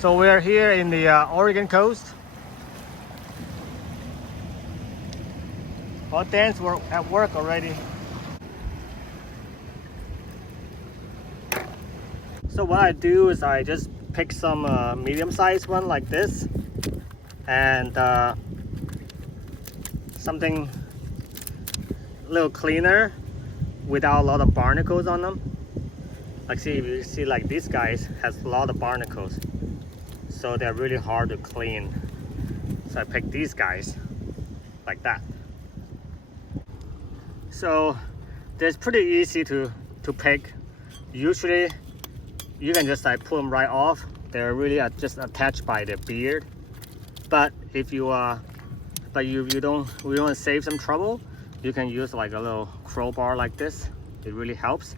So we're here in the Oregon coast. All Dan's at work already. So what I do is I just pick some medium-sized one like this, and something a little cleaner without a lot of barnacles on them. Like you see like these guys has a lot of barnacles, so they're really hard to clean. So I pick these guys like that. So they're pretty easy to pick. Usually you can just like pull them right off. They're really just attached by the beard. But if you we don't want to save some trouble, you can use like a little crowbar like this. It really helps.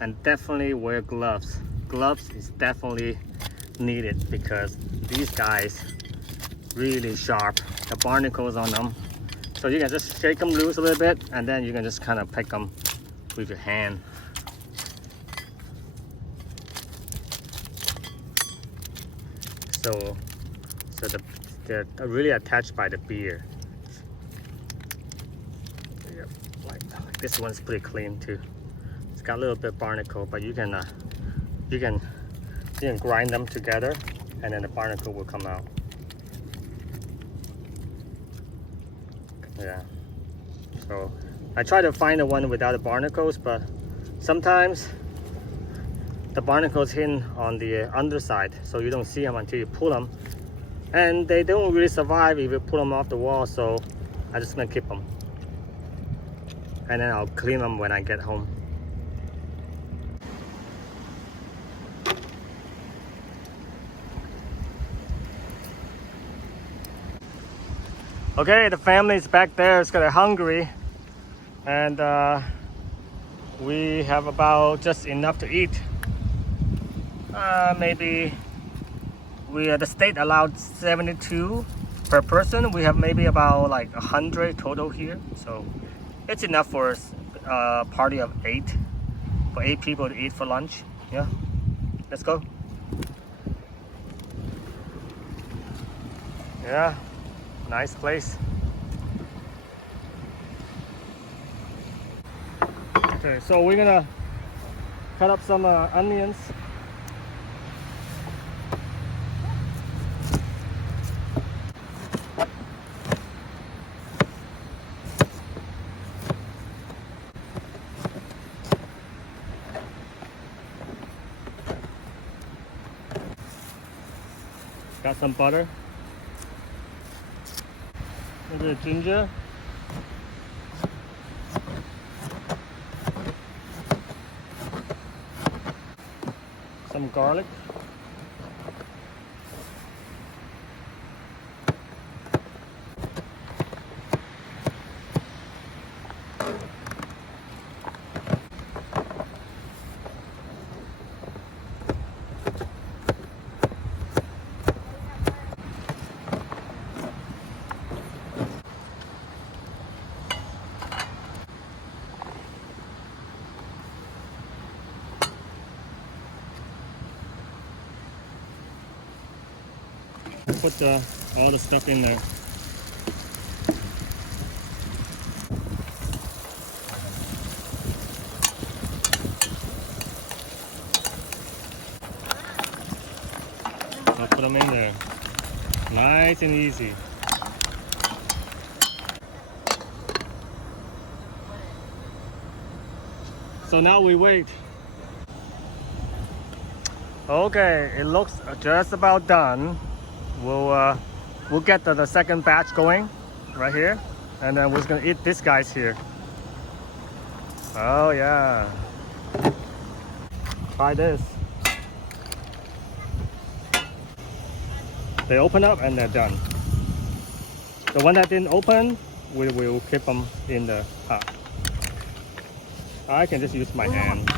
And definitely wear gloves. Gloves is definitely needed because these guys really sharp. The barnacles on them. So you can just shake them loose a little bit, and then you can just kind of pick them with your hand. So they're really attached by the beard. Yep, like this one's pretty clean too. It's got a little bit of barnacle, but you can grind them together, and then the barnacle will come out. Yeah. So I try to find the one without the barnacles, but sometimes the barnacles hidden on the underside, so you don't see them until you pull them, and they don't really survive if you pull them off the wall. So I just gonna keep them, and then I'll clean them when I get home. Okay, the family's back there. It's kind of hungry, and we have about just enough to eat. Maybe the state allowed 72 per person. We have maybe about like 100 total here, so it's enough for a party of 8, for 8 people to eat for lunch. Yeah, let's go. Yeah. Nice place. Okay, so we're gonna cut up some onions. Got some butter. A bit of ginger, some garlic, put all the stuff in there. I'll put them in there. Nice and easy. So now we wait. Okay, it looks just about done. We'll get the second batch going right here, and then we're just gonna eat these guys here. Oh yeah. Try this. They open up and they're done. The one that didn't open, we will keep them in the pot. I can just use my hand.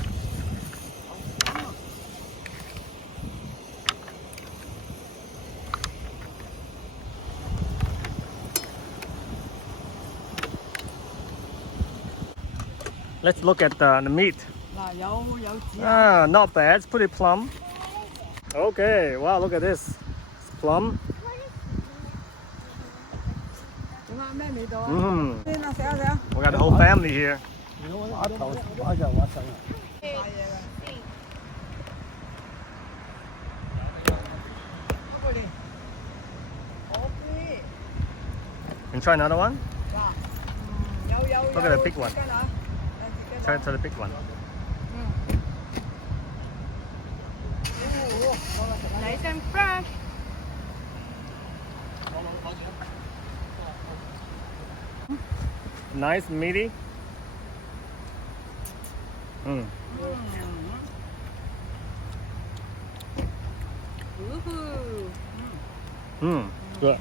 Let's look at the meat. Ah, not bad. It's pretty plump. Okay, wow, look at this. plum. 點啊？咩味道啊？ Mm. 先啊，食下食下。 We got the whole family here. 話頭話就話神啊！ 買嘢㗎。嗰個嚟，我知。 And try another one. 哇，有 Look at the big one. 跟啊，有 Try the big one. Nice and fresh. Nice, meaty. Mm. Woohoo. Mm. Good.